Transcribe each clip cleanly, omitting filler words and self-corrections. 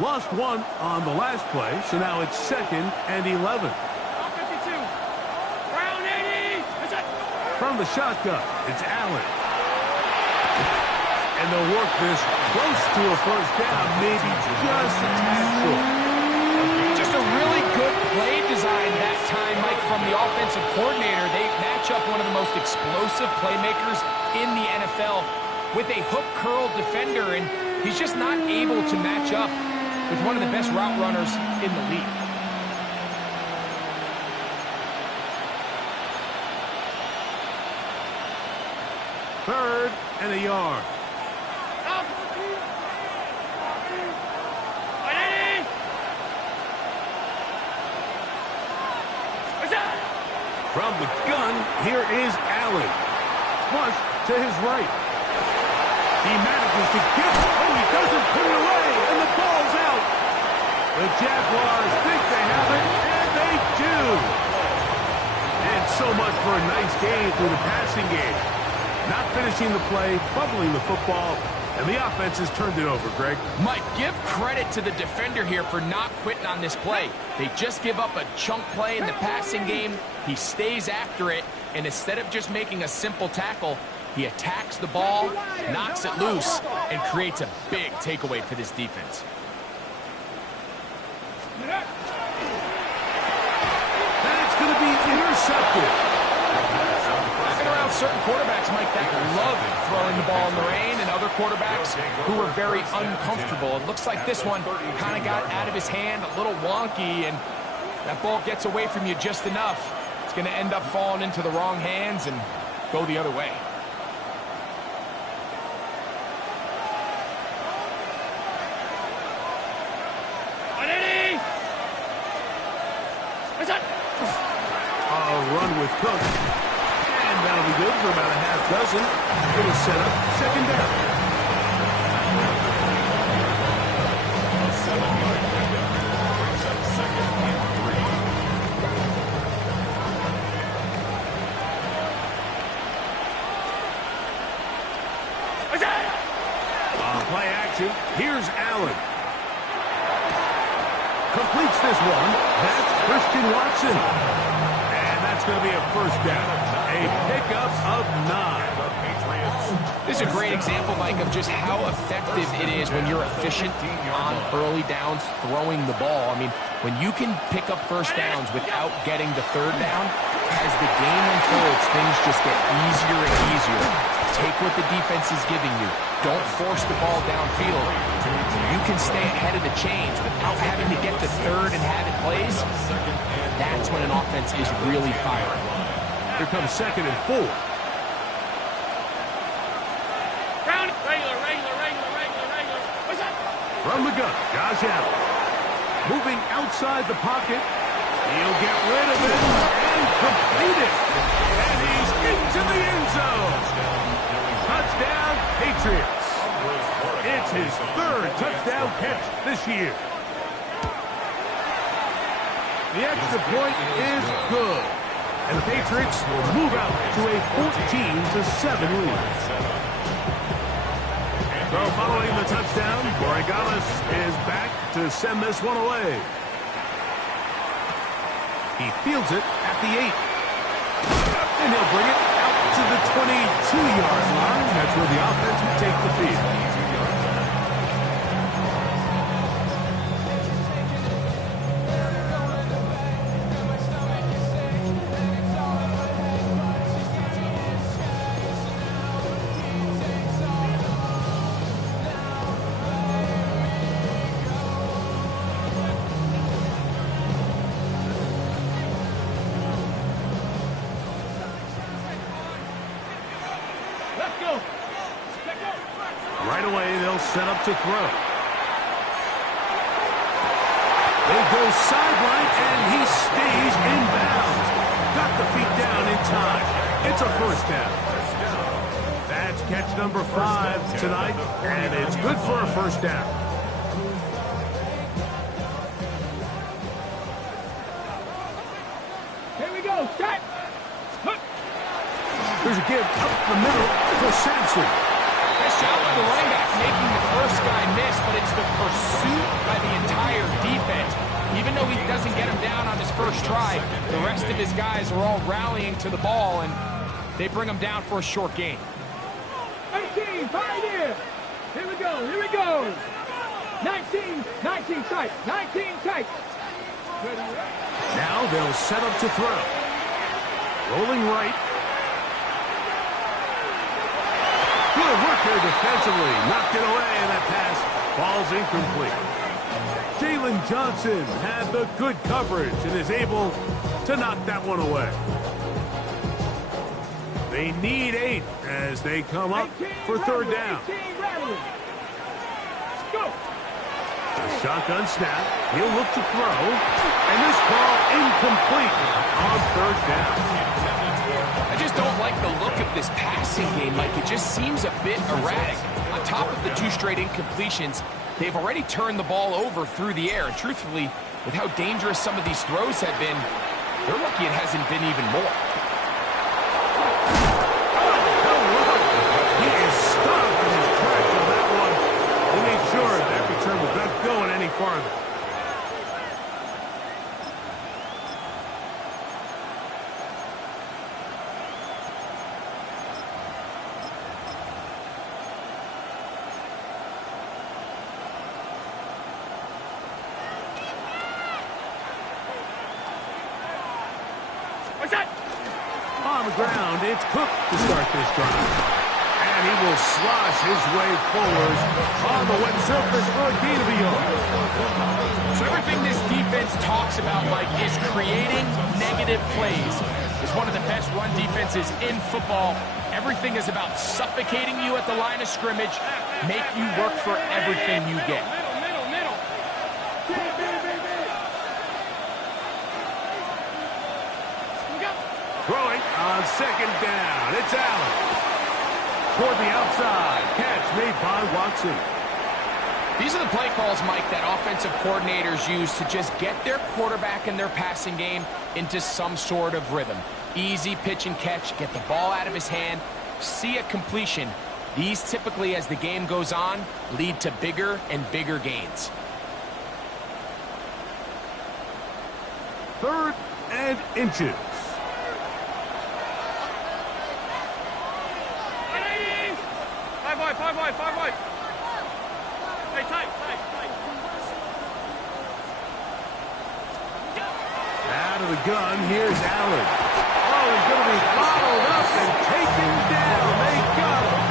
Lost one on the last play, so now it's 2nd and 11. 52. Round 80. That's it. From the shotgun, it's Allen. And they'll work this close to a first down, maybe just a tad short. Just a really good play design that time, Mike, from the offensive coordinator. They match up one of the most explosive playmakers in the NFL with a hook curl defender, and he's just not able to match up with one of the best route runners in the league. Third and a yard. From the gun, here is Allen. Flush to his right. He manages to get it. Oh, he doesn't put it away, and the ball's out. The Jaguars think they have it, and they do. And so much for a nice game through the passing game. Not finishing the play, fumbling the football, and the offense has turned it over, Greg. Mike, give credit to the defender here for not quitting on this play. They just give up a chunk play in the passing game. He stays after it, and instead of just making a simple tackle, he attacks the ball, knocks it loose, and creates a big takeaway for this defense. That's going to be intercepted. I've been around certain quarterbacks, Mike, that love throwing the ball in the rain, and other quarterbacks who are very uncomfortable. It looks like this one kind of got out of his hand, a little wonky, and that ball gets away from you just enough. It's going to end up falling into the wrong hands and go the other way. Run with Cook. And that'll be good for about a half dozen. It'll set up 2nd down. A 7-yard pickup brings up 2nd and 3. On play action, here's Allen. Completes this one. That's Christian Watson. It's going to be a first down. A pickup of 9. This is a great example, Mike, of just how effective it is when you're efficient on early downs throwing the ball. I mean, when you can pick up first downs without getting the 3rd down, as the game unfolds, things just get easier and easier. Take what the defense is giving you. Don't force the ball downfield. You can stay ahead of the chains without having to get to 3rd and have it plays. That's when an offense is really firing. Here comes 2nd and 4. From the gun, Josh Allen. Moving outside the pocket. He'll get rid of it and complete it. And he's into the end zone. Touchdown, Patriots. It's his 3rd touchdown catch this year. The extra point is good. And the Patriots will move out to a 14-7 lead. So following the touchdown, Borregales is back to send this one away. He fields it at the 8. And he'll bring it out to the 22-yard line. That's where the offense will take the field. Right away, they'll set up to throw. They go sideline, and he stays in bounds. Got the feet down in time. It's a first down. That's catch number 5 tonight, and it's good for a first down. Here we go. Set. There's a give up the middle for Sampson. Nice job by the running back making the first guy miss, but it's the pursuit by the first try. The rest of his guys are all rallying to the ball, and they bring him down for a short gain. 18, Pioneer. Here we go, here we go. 19 tight, 19 tight. Now they'll set up to throw. Rolling right. Good work there defensively. Knocked it away, and that pass falls incomplete. Jalen Johnson had the good coverage and is able to knock that one away. They need 8 as they come up for third down. Go. Shotgun snap. He'll look to throw. And this ball incomplete on third down. I just don't like the look of this passing game. Like, it just seems a bit erratic. On top of the 2 straight incompletions, they've already turned the ball over through the air. And truthfully, with how dangerous some of these throws have been, they're lucky it hasn't been even more. He is stopped in his tracks on that one. He made sure that return was not going any farther. What's that? On the ground, it's Cook to start this drive. And he will slosh his way forward on the wet surface for a gain of a yard. So everything this defense talks about, Mike, is creating negative plays. It's one of the best run defenses in football. Everything is about suffocating you at the line of scrimmage, make you work for everything you get. Middle. Throwing on second down. It's Allen. Toward the outside. Catch made by Watson. These are the play calls, Mike, that offensive coordinators use to just get their quarterback and their passing game into some sort of rhythm. Easy pitch and catch, get the ball out of his hand, see a completion. These typically, as the game goes on, lead to bigger and bigger gains. 3rd and inches. Five wide. Hey, tight. Out of the gun, here's Allen. Oh, he's going to be followed up and taken down. They got him.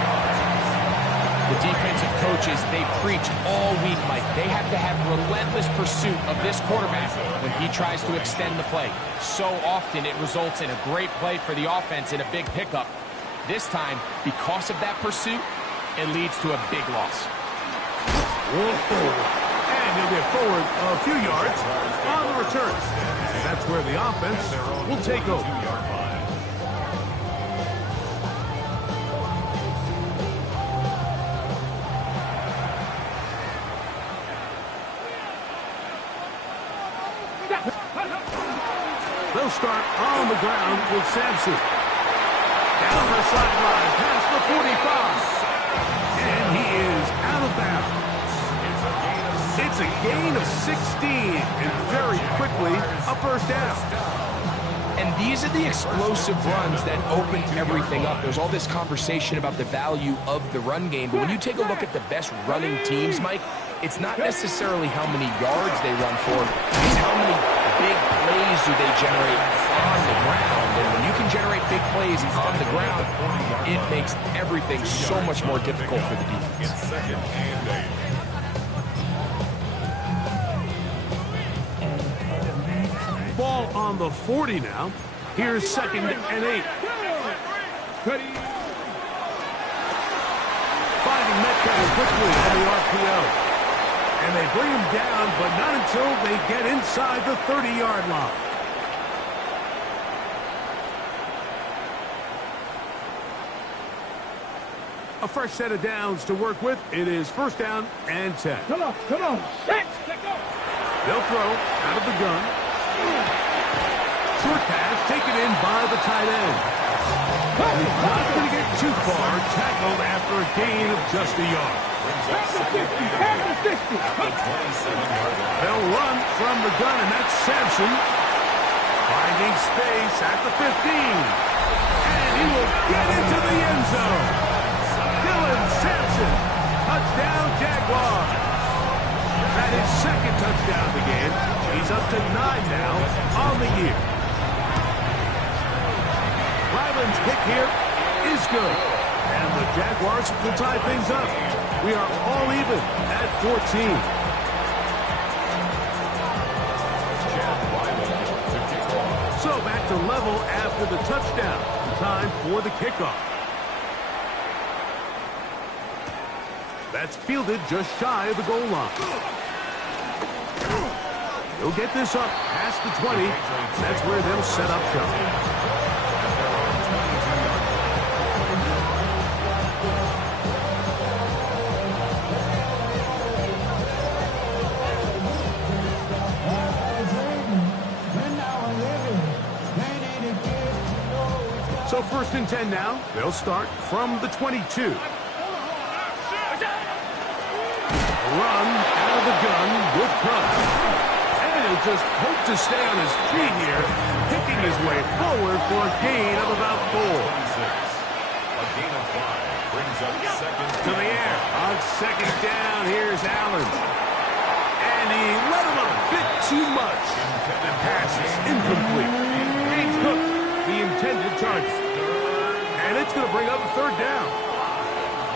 The defensive coaches, they preach all week, Mike. They have to have relentless pursuit of this quarterback when he tries to extend the play. So often it results in a great play for the offense and a big pickup. This time, because of that pursuit, it leads to a big loss. Whoa. And he'll get forward a few yards on the return. That's where the offense will take over. They'll start on the ground with Sampson. Down the sideline, past the 45. And he is out of bounds. It's a gain of 16, and very quickly, a first down. And these are the explosive runs that open everything up. There's all this conversation about the value of the run game, but when you take a look at the best running teams, Mike, it's not necessarily how many yards they run for, it's how many big plays do they generate on the ground. And when you can generate big plays on the ground, it makes everything so much more difficult for the defense. It's 2nd and 8. Ball on the 40 now. Here's 2nd and 8. Finding Metcalf quickly on the RPO. And they bring him down, but not until they get inside the 30-yard line. A fresh set of downs to work with. It is 1st down and 10. Come on. Set, go. They'll throw out of the gun. Short pass taken in by the tight end. He's not going to get too far. Tackled after a gain of just a yard. Have the 60. They'll run from the gun, and that's Sampson. Finding space at the 15. And he will get into the end zone. Dylan Sampson. Touchdown, Jaguars. That is second touchdown of the game. He's up to 9 now on the year. Ryland's kick here is good. And the Jaguars will tie things up. We are all even at 14. So back to level after the touchdown. Time for the kickoff. That's fielded just shy of the goal line. He'll get this up past the 20. That's where they'll set up shop. So first and 10 now. They'll start from the 22. Run out of the gun with Crump. And he'll just hope to stay on his feet here, picking his way forward for a gain of about 4. A gain of 5 brings up second. To the air. On second down, here's Allen. And he let him a bit too much. The pass is incomplete. James Cook, the intended target. And it's going to bring up a third down.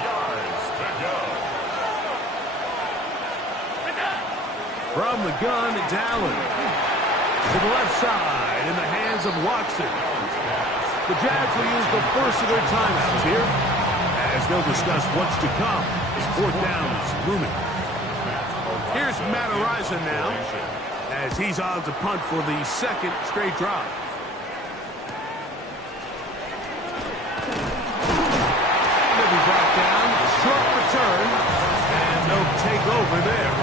Yards to go. From the gun, it's Allen. To the left side, in the hands of Watson. The Jags will use the first of their timeouts here, as they'll discuss what's to come as fourth down is looming. Here's Matt Araiza now, as he's on to punt for the second straight drive. They'll be brought down, short return, and no takeover there.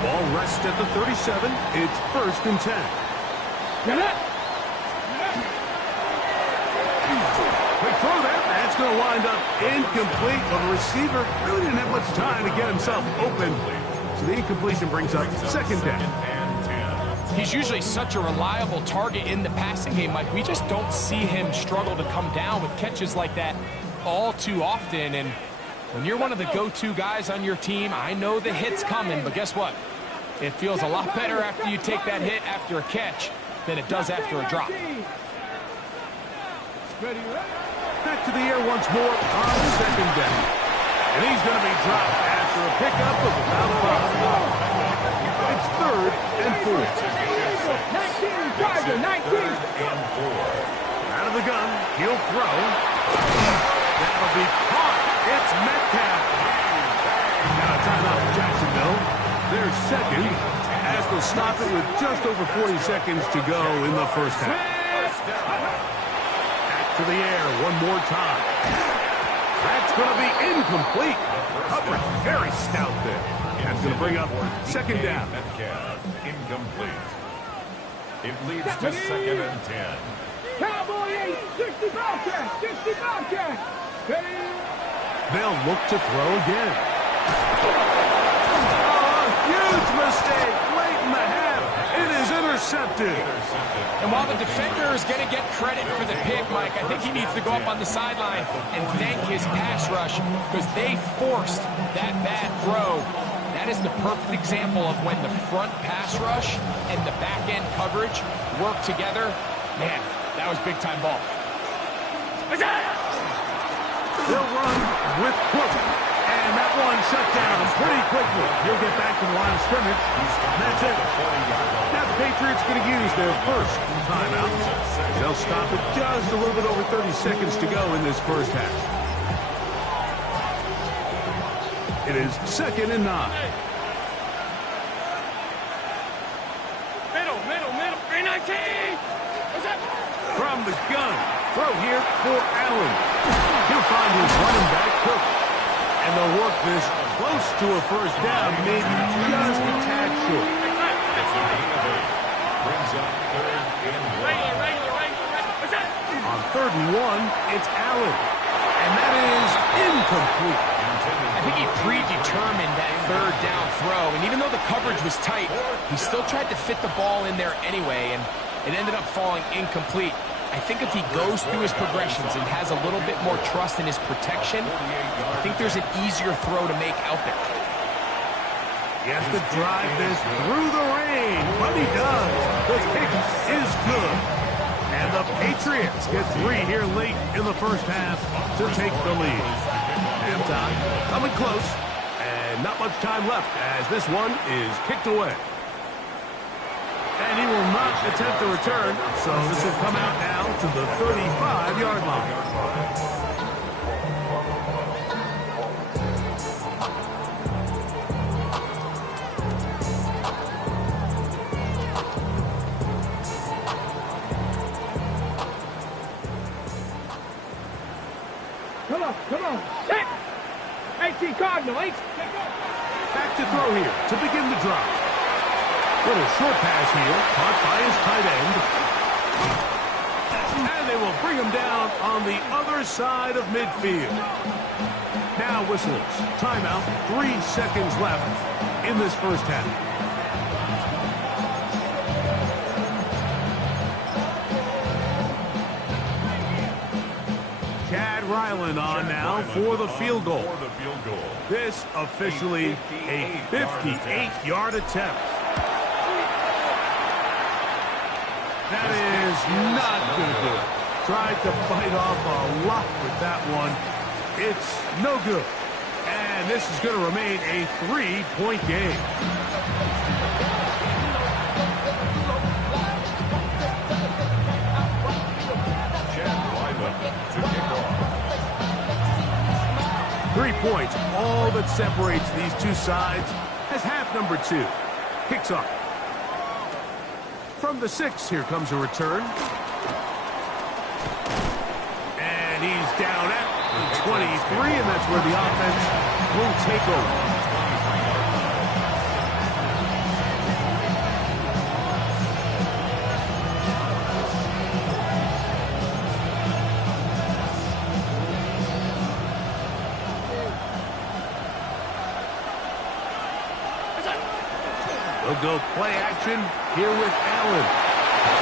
Ball rests at the 37. It's first and 10. Quick throw there. That's going to wind up incomplete. But the receiver really didn't have much time to get himself open. So the incompletion brings up second down. He's usually such a reliable target in the passing game, Mike. We just don't see him struggle to come down with catches like that all too often. And when you're one of the go-to guys on your team, I know the hit's coming, but guess what? It feels a lot better after you take that hit after a catch than it does after a drop. Back to the air once more on second down. And he's going to be dropped after a pickup of about 5. It's third and 4. 19, Tiger, 19. Out of the gun, he'll throw. That'll be caught. It's Metcalf. Now a timeout for Jacksonville. They're second, as they'll stop it with just over 40 seconds to go in the first half. Back to the air one more time. That's going to be incomplete. Coverage very stout there. That's going to bring up second down. Incomplete. It leads to second and 10. Cowboy 8, 60 Bobcat, 60 Bobcat. They'll look to throw again. Huge mistake late in the half. It is intercepted. And while the defender is going to get credit for the pick, Mike, I think he needs to go up on the sideline and thank his pass rush because they forced that bad throw. That is the perfect example of when the front pass rush and the back end coverage work together. Man, that was big-time ball. They'll run with Cook. And that one shut down pretty quickly. He'll get back to the line of scrimmage. And that's it. Now the Patriots going to use their first timeout. They'll stop it just a little bit over 30 seconds to go in this first half. It is second and 9. Middle, 319. From the gun. Throw here for Allen. He'll find his running back, Cook. And they'll work this close to a first down, maybe just a tad short. Brings up third and 1. On third and 1, it's Allen. And that is incomplete. I think he predetermined that third down throw, and even though the coverage was tight, he still tried to fit the ball in there anyway, and it ended up falling incomplete. I think if he goes through his progressions and has a little bit more trust in his protection, I think there's an easier throw to make out there. He has to drive this through the rain, but he does. The kick is good. And the Patriots get 3 here late in the first half to take the lead. Halftime coming close, and not much time left as this one is kicked away. And he will not attempt to return, so this will come out now to the 35-yard line. Come on. Set. 18 Cardinal. 8. Back to throw here to begin the drive. Little short pass here, caught by his tight end. And they will bring him down on the other side of midfield. Now whistles. Timeout. 3 seconds left in this first half. Ryland on now for the field goal. This officially a 58-yard attempt. That is not going to do it. Tried to bite off a lot with that one. It's no good. And this is going to remain a 3-point game. To kick off. 3 points, all that separates these two sides as half number 2 kicks off. From the 6, here comes a return. And he's down at the 23, and that's where the offense will take over. They'll go play action here with Allen.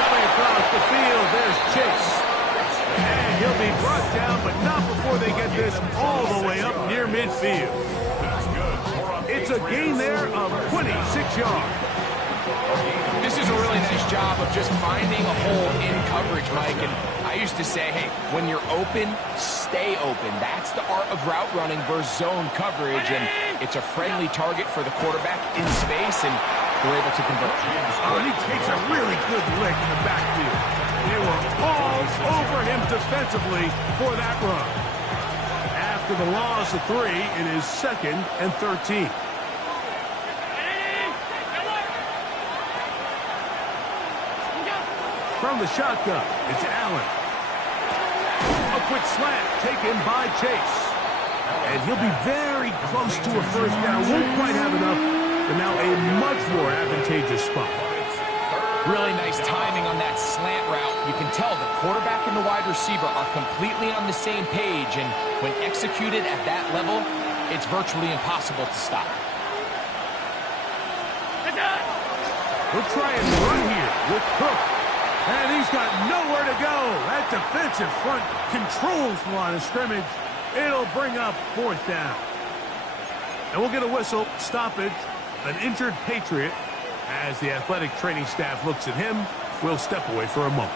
Coming across the field, there's Chase. And he'll be brought down, but not before they get this all the way up near midfield. It's a gain there of 26 yards. This is a really nice job of just finding a hole in coverage, Mike. And I used to say, hey, when you're open, stay open. That's the art of route running versus zone coverage. And it's a friendly target for the quarterback in space, and they're able to convert. Oh, and he takes a really good lick in the backfield. They were all over him defensively for that run. After the loss of 3, it is 2nd and 13. From the shotgun, it's Allen. A quick slant taken by Chase. And he'll be very close to a first down. Won't quite have enough, but now a much more advantageous spot. Really nice timing on that slant route. You can tell the quarterback and the wide receiver are completely on the same page, and when executed at that level, it's virtually impossible to stop. He'll try and run here with Cook. And he's got nowhere to go. That defensive front controls the line of scrimmage. It'll bring up 4th down. And we'll get a whistle, stoppage, an injured Patriot. As the athletic training staff looks at him, we'll step away for a moment.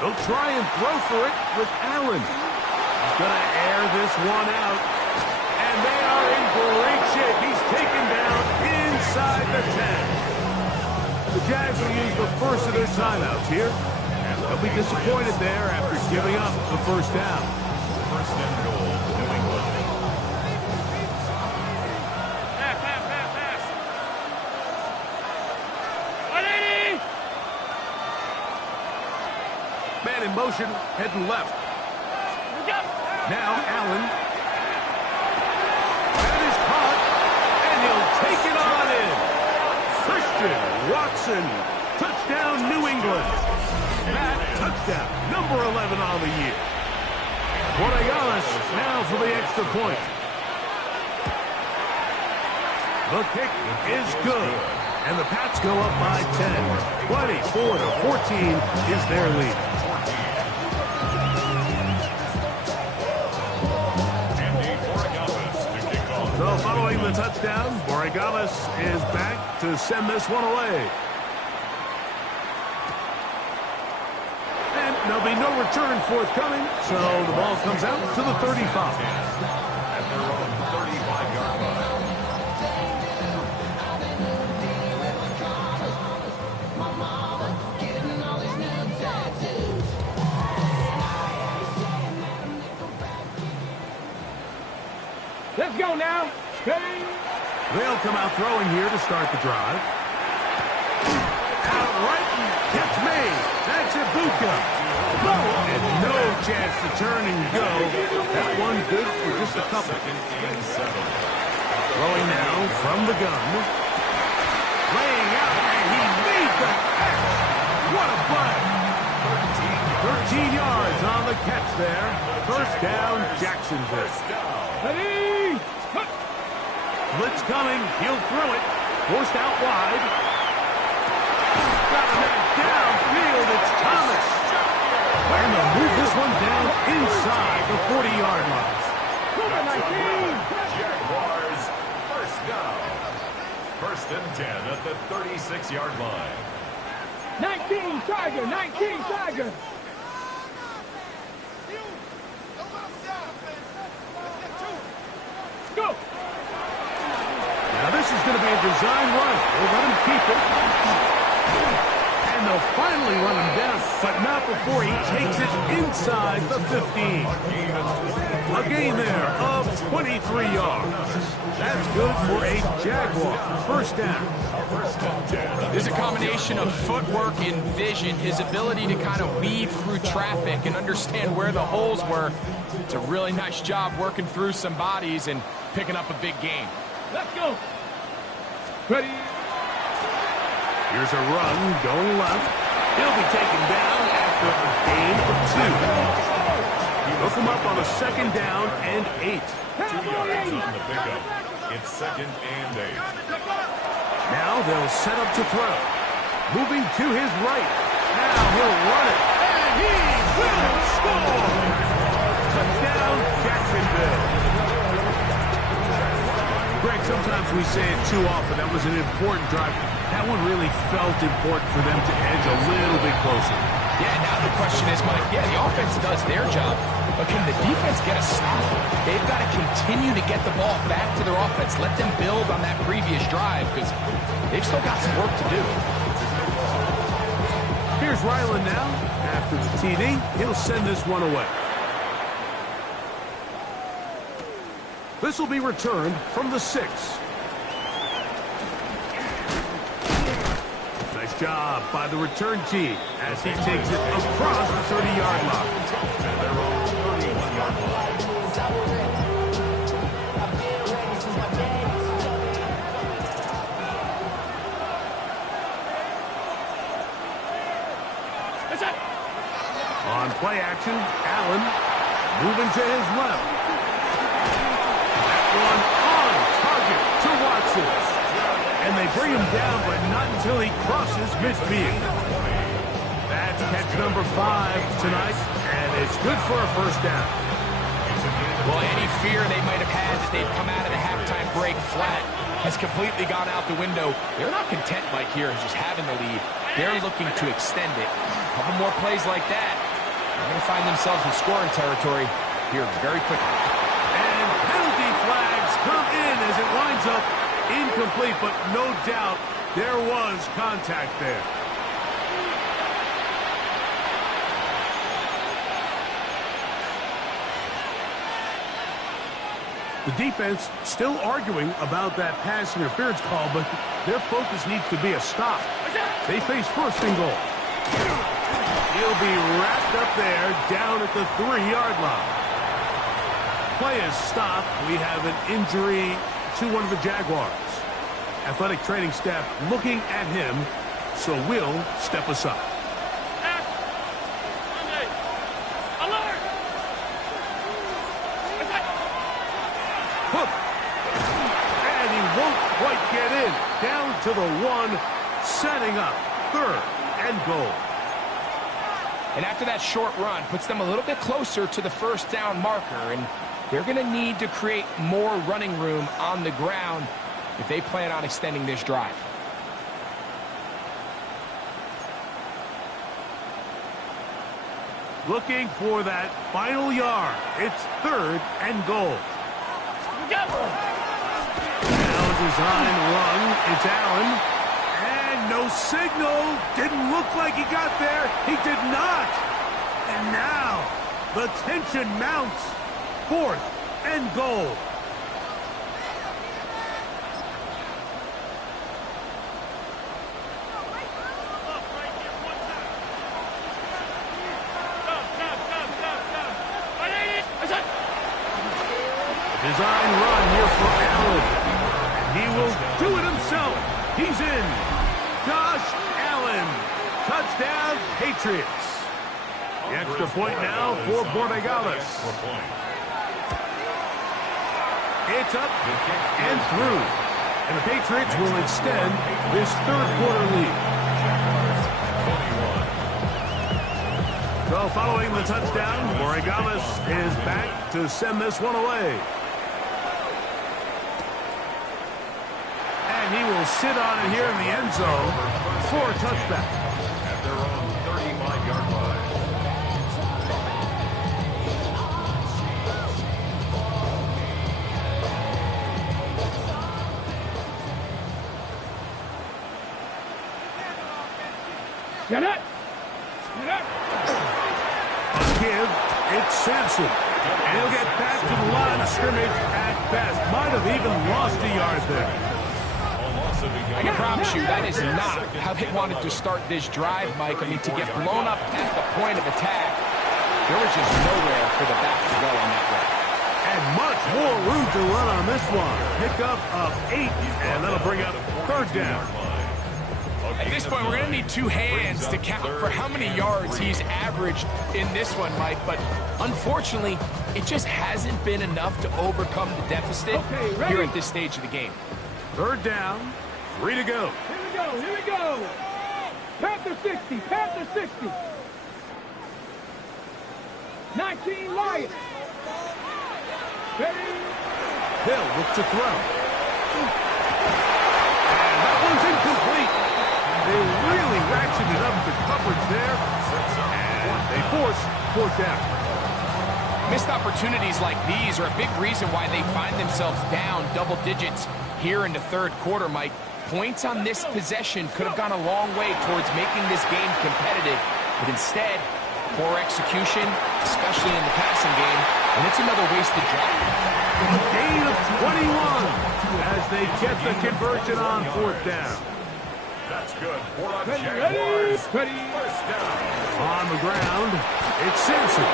They'll try and throw for it with Allen. He's going to air this one out. And they are in great shape. He's taken down inside the 10. The Jags will use the first of their timeouts here. They'll be disappointed there after giving up the first down. First and goal, New England. Pass. 180. Man in motion, heading left. Now Allen. That is caught, and he'll take it on in. Christian Watson Touchdown, New England. That touchdown, number 11 on the year. Patriots now for the extra point. The kick is good, and the Pats go up by 10. 24-14 is their lead. So following the touchdown, Borregales is back to send this one away. And there'll be no return forthcoming, so the ball comes out to the 35. At their own 35-yard line. Let's go now. Ready? They'll come out throwing here to start the drive. Out right and gets made. That's Ibuka. And no chance to turn and go. That one good for just a couple. Throwing now from the gun. Laying out, and he made the catch. What a play. 13 yards on the catch there. First down, Jacksonville. Ready? Blitz coming. He'll throw it. Forced out wide. Got a man downfield. It's Thomas. And they'll move this one down inside the 40-yard line. Jaguars, first down. First and 10 at the 36-yard line. 19 Tiger, 19 Tiger. Go. Now this is going to be a design run. They'll let him keep it. And they'll finally run him down, but not before he takes it inside the 15. A gain there of 23 yards. That's good for a Jaguar first down. There's a combination of footwork and vision, his ability to kind of weave through traffic and understand where the holes were. It's a really nice job working through some bodies and picking up a big gain. Let's go. Ready? Here's a run going left. He'll be taken down after a gain of 2. Hook him up on a second down and 8. 2 yards on the pickup. It's second and 8. Now they'll set up to throw. Moving to his right. Now he'll run it. And he will score! Touchdown, Jacksonville. Greg, sometimes we say it too often. That was an important drive. That one really felt important for them to edge a little bit closer. Yeah, now the question is, Mike, the offense does their job, but can the defense get a stop? They've got to continue to get the ball back to their offense. Let them build on that previous drive because they've still got some work to do. Here's Ryland now. After the TD, he'll send this one away. This will be returned from the 6. Nice job by the return team as he takes it across the 30-yard line. On play action, Allen moving to his left. One on target to Watson. And they bring him down, but not until he crosses midfield. That's catch number 5 tonight, and it's good for a first down. Well, any fear they might have had that they'd come out of the halftime break flat has completely gone out the window. They're not content, Mike, here, just having the lead. They're looking to extend it. A couple more plays like that, they're going to find themselves in scoring territory here very quickly. And penalty flags come in as it winds up incomplete, but no doubt there was contact there. The defense still arguing about that pass interference call, but their focus needs to be a stop. They face first and goal. He'll be wrapped up there down at the 3-yard line. Play is stopped. We have an injury to one of the Jaguars. Athletic training staff looking at him. so we'll step aside. Hook. And he won't quite get in. Down to the 1, setting up 3rd and goal. And after that short run, puts them a little bit closer to the first down marker, and they're going to need to create more running room on the ground if they plan on extending this drive. Looking for that final yard. It's 3rd and goal. Now design run. It's Allen. And no signal. Didn't look like he got there. He did not. And now the tension mounts. 4th and goal. Design run here for Allen. He will do it himself. He's in. Josh Allen. Touchdown, Patriots. The extra point now for Borregales. It's up and through. And the Patriots will extend this 3rd quarter lead. So following the touchdown, Borregales is back to send this one away. And he will sit on it here in the end zone for a touchback. At their own 35-yard line. Get it! Get it! A give, it's Sampson. And he'll get back to the line of scrimmage at best. Might have even lost a yard there. I can promise you that is not how they wanted to start this drive, Mike. I mean, to get blown up at the point of attack, there was just nowhere for the back to go on that one. And much more room to run on this one. Pickup of 8, and that'll bring up 3rd down. At this point, we're going to need 2 hands to count for how many yards he's averaged in this one, Mike. But unfortunately, it just hasn't been enough to overcome the deficit here at this stage of the game. 3rd down, 3 to go. Here we go, here we go. Panther 60, Panther 60. 19 Lions. Ready? Hill looks to throw. And that one's incomplete. They really ratcheted up the coverage there. And they force 4th down. Missed opportunities like these are a big reason why they find themselves down double digits here in the 3rd quarter, Mike. Points on this possession could have gone a long way towards making this game competitive, but instead, poor execution, especially in the passing game, and it's another wasted drive. A gain of 21 as they get the conversion on 4th down. That's good. For a Ready? Jaguars. 1st down. On the ground, it's Simpson.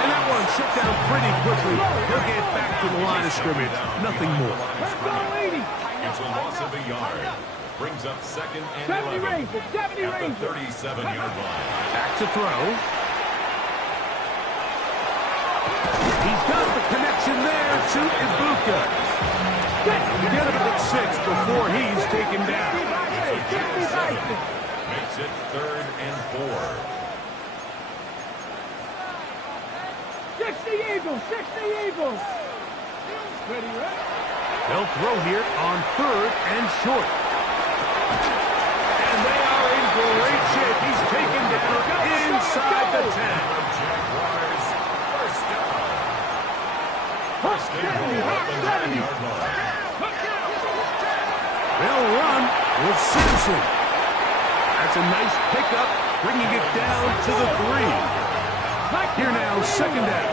And that one shut down pretty quickly. He'll get back to the line of scrimmage. Nothing more. Let's go, lady. It's a loss of a yard. Brings up 2nd and 70 11. Rangers, 70 At the Rangers. 37-yard line. Back to throw. He's got the connection there to Ibuka. You get about 6 before he's taken down. Makes it 3rd and 4. 60 Eagles, 60 Eagles. Ready, ready? They'll throw here on 3rd and short. And they are in great shape. He's taken down inside the 10. Jaguars. 1st down. 1st and goal at the 9-yard line. They'll run with Simpson. That's a nice pickup, bringing it down to the 3. Here now, 2nd down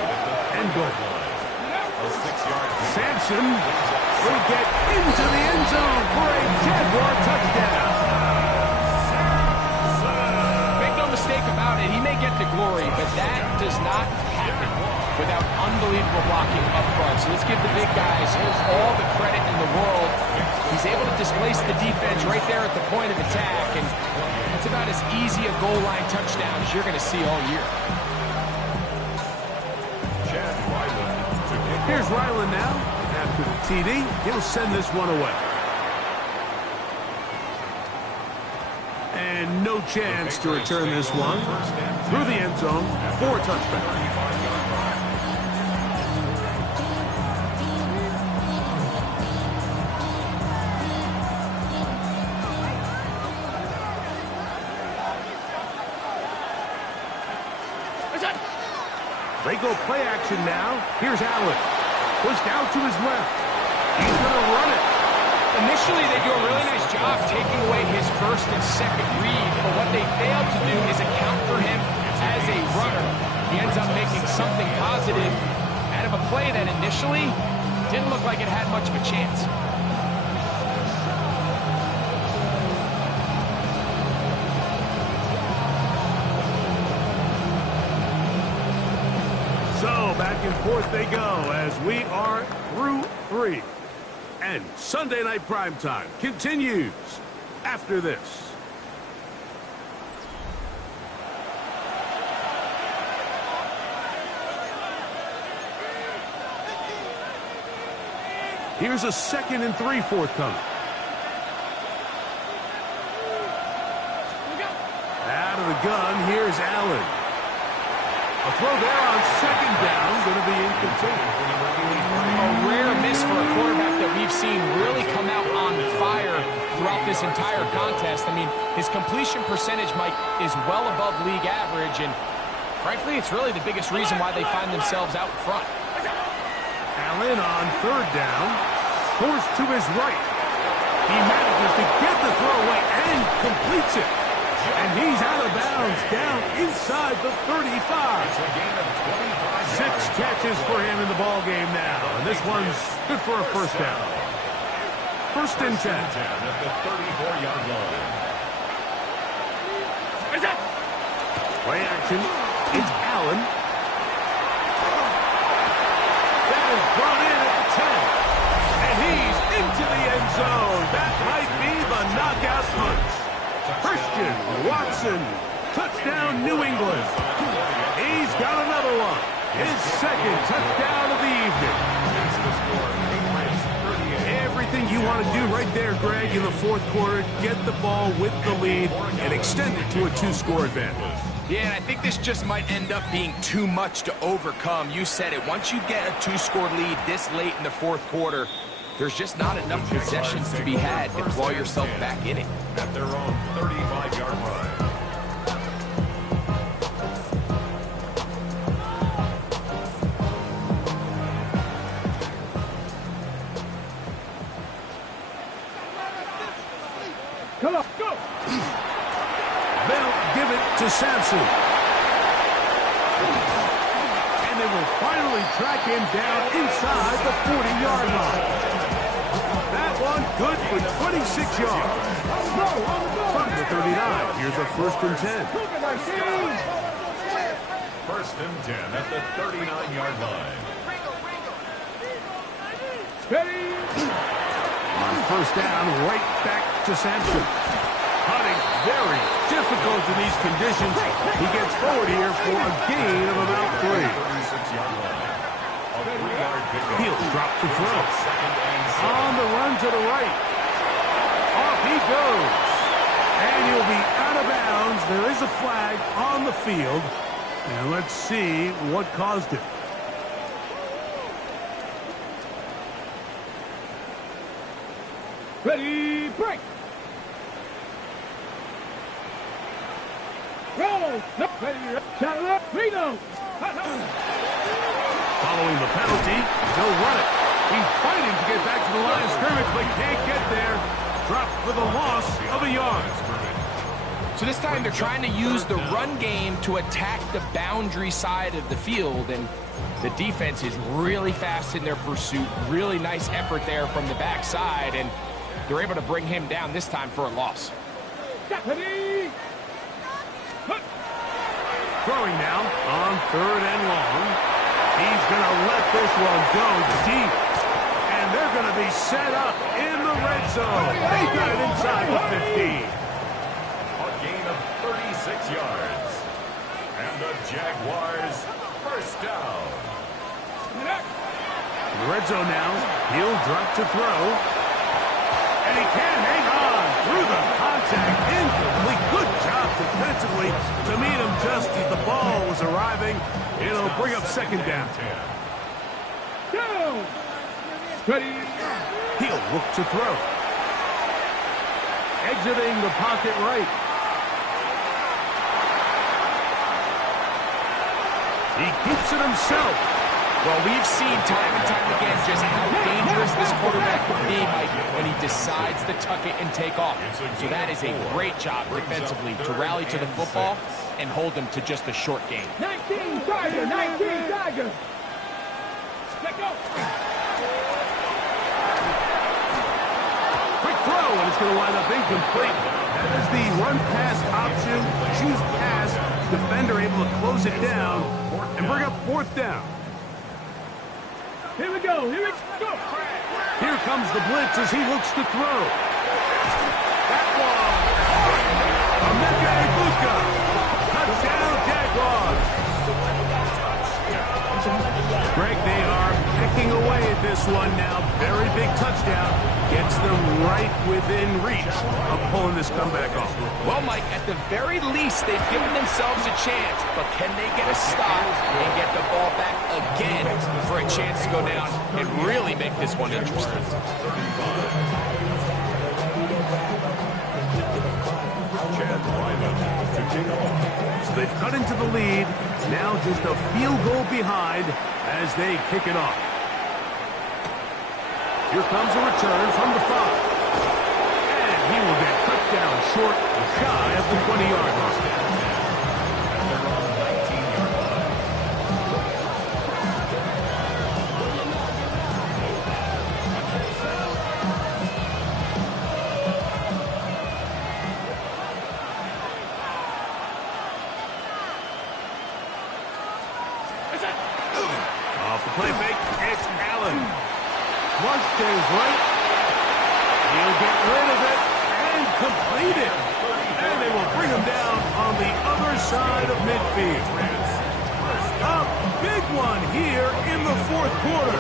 and goal. A 6-yard Sampson will get into the end zone for a Jaguar touchdown. Make no mistake about it, he may get the glory, but that does not happen without unbelievable blocking up front. So let's give the big guys all the credit in the world. He's able to displace the defense right there at the point of attack, and it's about as easy a goal line touchdown as you're going to see all year. Here's Ryland now. After the TD, he'll send this one away. And no chance to return this one through the end zone for a touchback. They go play action now. Here's Allen. Pushed out to his left. He's going to run it. Initially, they do a really nice job taking away his first and second read, but what they failed to do is account for him as a runner. He ends up making something positive out of a play that initially didn't look like it had much of a chance. So back and forth they go as we are through 3. And Sunday Night Primetime continues after this. Here's a 2nd and 3 forthcoming. Out of the gun, here's Allen. A throw there on 2nd down, going to be incomplete. A rare miss for a quarterback that we've seen really come out on fire throughout this entire contest. I mean, his completion percentage, Mike, is well above league average, and frankly, it's really the biggest reason why they find themselves out front. Allen on 3rd down, forced to his right. He manages to get the throw away and completes it. And he's out of bounds, down inside the 35. 6 catches for him in the ball game now. And this one's good for a first down. 1st and 10. At the 34-yard line. Play action. It's Allen. That is brought in at the 10. And he's into the end zone. That might be the knockout punch. Christian Watson, touchdown New England. He's got another one. His 2nd touchdown of the evening. Everything you want to do right there, Greg, in the 4th quarter. Get the ball with the lead and extend it to a 2-score advantage. Yeah, and I think this just might end up being too much to overcome. You said it. Once you get a 2-score lead this late in the 4th quarter, there's just not enough possessions to be had to claw yourself back in it. At their own 35-yard line. Come on, go! They'll give it to Sampson. And they will finally track him down inside the 40-yard line. That one good for 26 yards. From the 39, here's a 1st and 10. 1st and 10 at the 39-yard line. Steady! On 1st down, right back to Sampson. Hunting very difficult in these conditions. He gets forward here for a gain of about 3. 36-yard line. A 3-yard pickup. He'll drop the throw. 2nd and 7. On the run to the right. Off he goes. And he'll be out of bounds. There is a flag on the field. And let's see what caused it. Ready, break! Roll! No, ready, Chandler, Reno! Following the penalty, he'll run it. He's fighting to get back to the line of scrimmage, but can't get there. Dropped for the loss of a yard. So this time they're trying to use the run game to attack the boundary side of the field, and the defense is really fast in their pursuit. Really nice effort there from the backside, and they're able to bring him down this time for a loss. Ready! Throwing now on 3rd and long. He's this one go deep. And they're going to be set up in the red zone. They got it inside the 15. A gain of 36 yards. And the Jaguars first down. In the red zone now, he'll drop to throw. And he can hang on through the contact. Incomplete. Good job defensively to meet him just as the ball was arriving. It'll bring up second down. Go! Ready. He'll look to throw. Exiting the pocket right. He keeps it himself. Well, we've seen time and time again just how dangerous this quarterback can be, Mike, when he decides to tuck it and take off. So that is a great job defensively to rally to the football and hold him to just a short gain. 19 Tiger, 19 Tiger. Let go. Quick throw, and it's going to wind up incomplete. That is the run-pass option. Choose pass. Defender able to close it down and bring up fourth down. Here we go, here we go. Here comes the blitz as he looks to throw. That one. Emeka Egbuka. Touchdown, Jaguars. Greg, they are picking away at this one now. Very big touchdown. Gets them right within reach of pulling this comeback off. Well, Mike, at the very least, they've given themselves a chance. But can they get a stop and get the ball back again for a chance to go down and really make this one interesting? So they've cut into the lead. Now just a field goal behind as they kick it off. Here comes a return from the 5. And he will get cut down short, shy of the 20-yard line. Off the play fake, it's Allen. Flush to his right. He'll get rid of it and complete it. And they will bring him down on the other side of midfield. A big one here in the fourth quarter.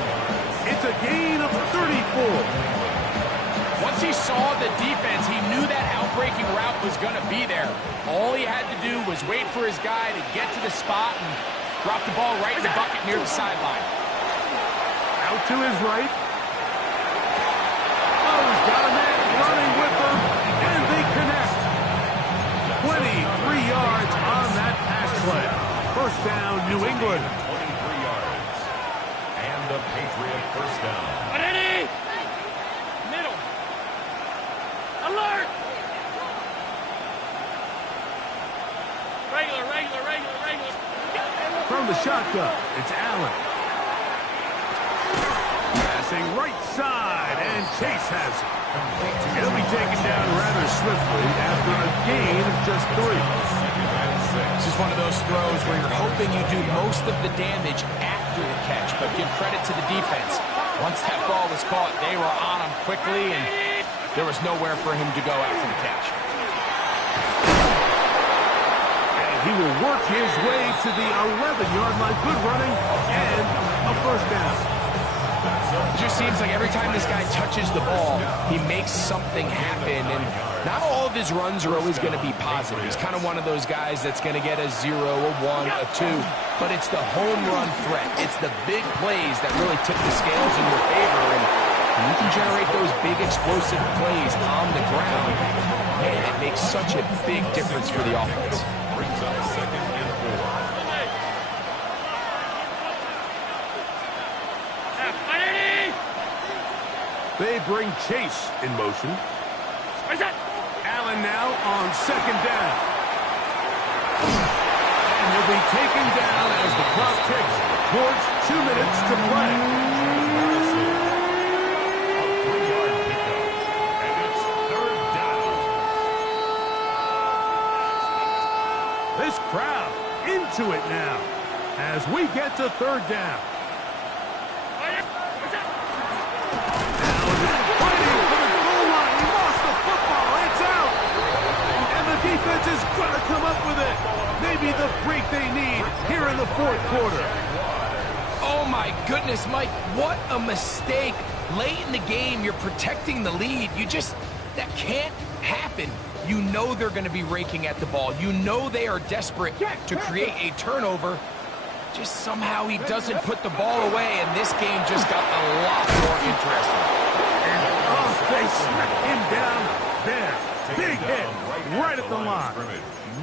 It's a gain of 34. Once he saw the defense, he knew that outbreaking route was going to be there. All he had to do was wait for his guy to get to the spot and drop the ball right in the bucket near the sideline. Out to his right. Oh, he's got a man running with him, and they connect. 23 yards on that pass play. First down, New England. 23 yards. And the Patriot first down. Ready. Middle. Alert. Regular. From the shotgun, it's Allen. Passing right side, and Chase has it. He'll be taken down rather swiftly after a gain of just 3. This is one of those throws where you're hoping you do most of the damage after the catch, but give credit to the defense. Once that ball was caught, they were on him quickly, and there was nowhere for him to go after the catch. He will work his way to the 11-yard line. Good running and a first down. It just seems like every time this guy touches the ball, he makes something happen. And not all of his runs are always going to be positive. He's kind of one of those guys that's going to get a 0, a 1, a 2. But it's the home run threat. It's the big plays that really tip the scales in your favor. And when you can generate those big explosive plays on the ground, man, it makes such a big difference for the offense. Brings up second and 4. They bring Chase in motion. Allen now on second down. And he'll be taken down as the clock ticks towards 2 minutes to play. A 3-yard pickup. And it's third down. This crowd into it now as we get to third down. maybe the break they need here in the fourth quarter. Oh my goodness, Mike, what a mistake. Late in the game, you're protecting the lead. That can't happen. You know they're going to be raking at the ball. You know they are desperate to create a turnover. Just somehow he doesn't put the ball away, and this game just got a lot more interesting. And they smacked him down there. Big hit right at the line.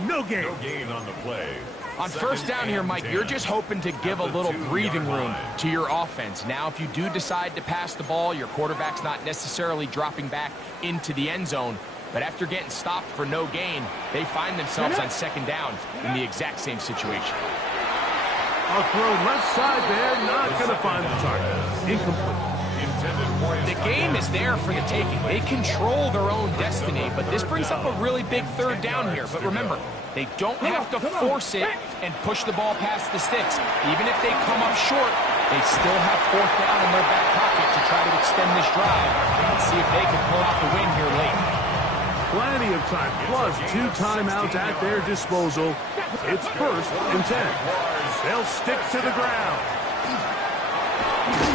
No gain. No gain on the play. On first down here, Mike, you're just hoping to give a little breathing room to your offense. Now, if you do decide to pass the ball, your quarterback's not necessarily dropping back into the end zone. But after getting stopped for no gain, they find themselves on second down in the exact same situation. A throw left side there, not going to find the target. Incomplete. The game is there for the taking. They control their own destiny, but this brings up a really big third down here. But remember, they don't have to force it and push the ball past the sticks. Even if they come up short, they still have fourth down in their back pocket to try to extend this drive and see if they can pull out the win here late. Plenty of time, plus 2 timeouts at their disposal. It's 1st and 10. They'll stick to the ground. And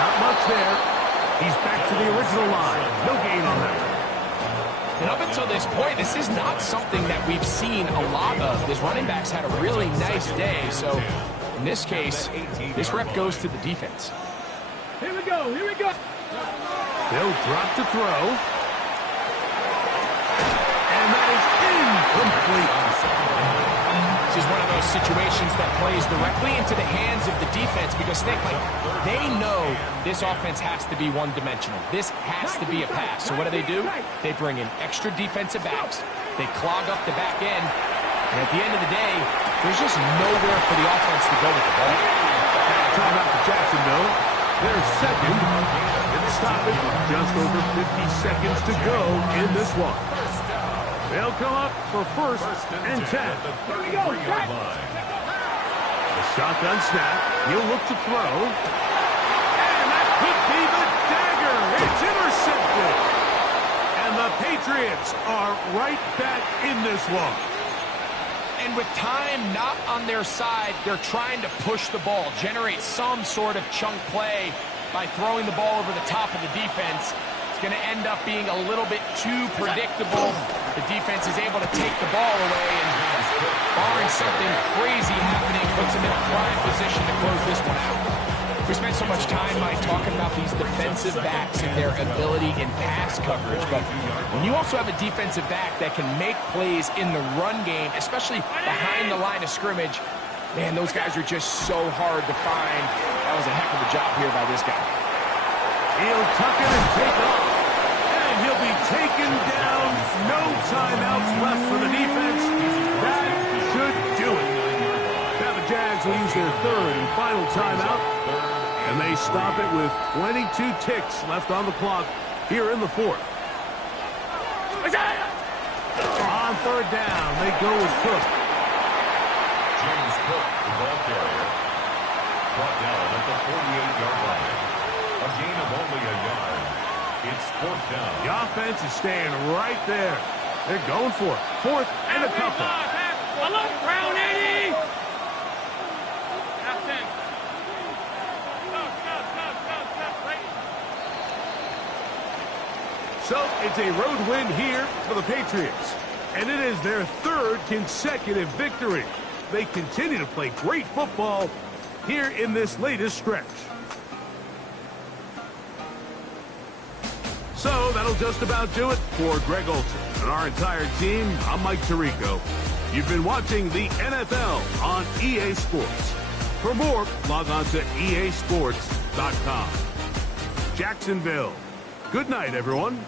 not much there. He's back to the original line. No gain on that. And up until this point, this is not something that we've seen a lot of. This running back's had a really nice day. So in this case, this rep goes to the defense. Here we go. Here we go. They'll drop to throw. And that is incomplete. This is one of those situations that plays directly into the hands of the defense because they know this offense has to be one-dimensional. This has to be a pass. So what do? They bring in extra defensive backs. They clog up the back end. And at the end of the day, there's just nowhere for the offense to go with the ball. Timeout for Jacksonville. They're second. And stop it. Just over 50 seconds to go in this one. They'll come up for 1st and 10. Here we go. The shotgun snap. He'll look to throw. And that could be the dagger. It's intercepted. And the Patriots are right back in this one. And with time not on their side, they're trying to push the ball, generate some sort of chunk play by throwing the ball over the top of the defense. It's going to end up being a little bit too predictable. The defense is able to take the ball away, and barring something crazy happening, puts them in a prime position to close this one out. We spent so much time, Mike, talking about these defensive backs and their ability in pass coverage, but when you also have a defensive back that can make plays in the run game, especially behind the line of scrimmage, man, those guys are just so hard to find. That was a heck of a job here by this guy. He'll tuck it and take off. And he'll be taken down. No timeouts left for the defense. That should do it. Now the Jags will use their 3rd and final timeout. And they stop it with 22 ticks left on the clock here in the 4th. On 3rd down, they go with Cook. James Cook, the ball carrier, brought down at the 48-yard line. A gain of only a yard. It's 4th down. The offense is staying right there. They're going for it. 4th and a couple. Round 80. So it's a road win here for the Patriots. And it is their 3rd consecutive victory. They continue to play great football here in this latest stretch. So that'll just about do it for Greg Olson and our entire team. I'm Mike Tirico. You've been watching the NFL on EA Sports. For more, log on to easports.com. Jacksonville. Good night, everyone.